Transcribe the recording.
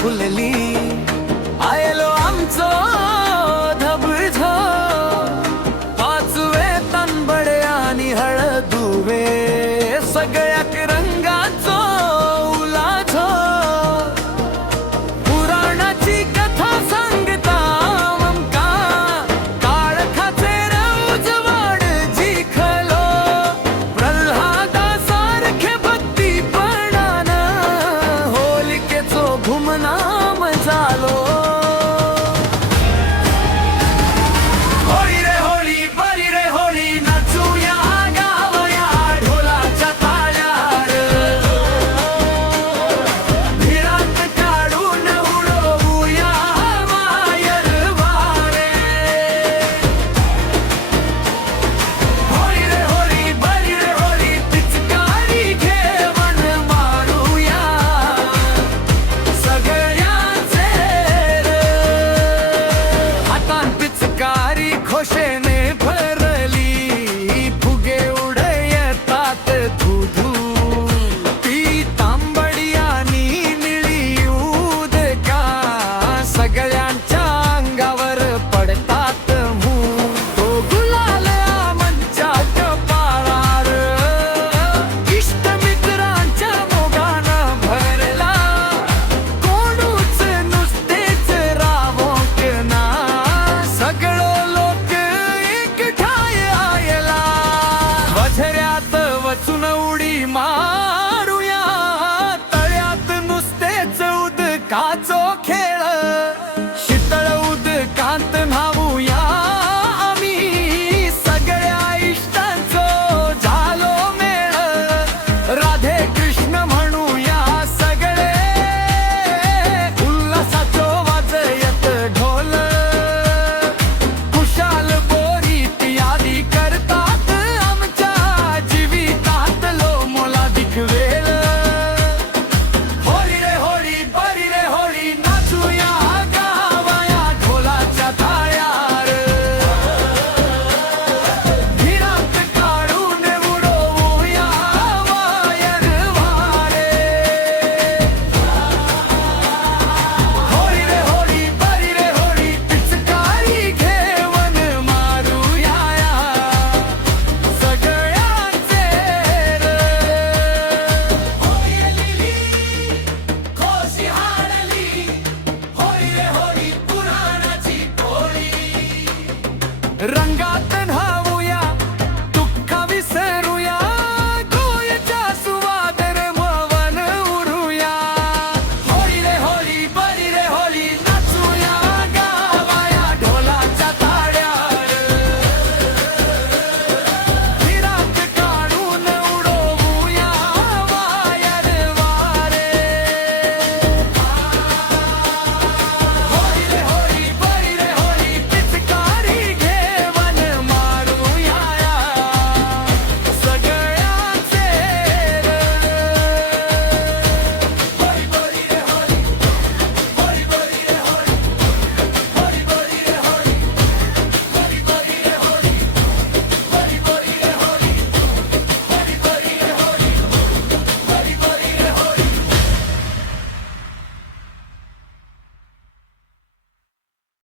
fully आयलो आमचो धबधो पाचवे तनबडे आणि हळदुवे सगळ्याक रंगाचो उलाझो पुराणाची कथा सांगता आमका काळखाचे उजवाड जिखलो प्रल्हादा सारखे भक्तीपणान होलिकेचो घुमनाम झालो होळी रे होळी बरी रे होळी नाचूया गावया ढोलाच्या ताळ्यार भिरांत काढून उडवूया वायर वारे होळी रे होळी बरी रे होळी पिचकारी घेऊन मारूया सगळ्यांचे हातान पिचकारी खोशेने भरली फुगे उडयतात धुधू ती तांबडी आणि निळी उदका सगळ्यांच्या अंगावर पडतात मूग तो गुलाल आमच्या कपाळार इष्ट मित्रांच्या मोगानं भरला कोणूच नुसतेच रावोक ना सगळो लोक एकठाय आयला वझऱ्यात वचून उडी मारूया तळ्यात नुसतेच उदकाचो खेळ शीतळ उदकांत न्हावूया आम्ही सगळ्या इष्टांचो झालो मेळ राधे कृष्ण म्हणूया सगळे उल्हासाचो वाजयत ढोल कुशाल बोरीत यादी करतात आमच्या जीवितातलो मोलादिक वेळ होळी रे होळी बरी रे होळी नाचूया गावया ढोलाच्या ताळ्यार भिरांत काढून उडवूया वायर वारे होळी रे होळी बरी रे होळी पिचकारी घेऊन मारूया सगळ्यांचे होळी लिली खोशी हाडली होळी रे होळी पुराणाची टोळी रंगात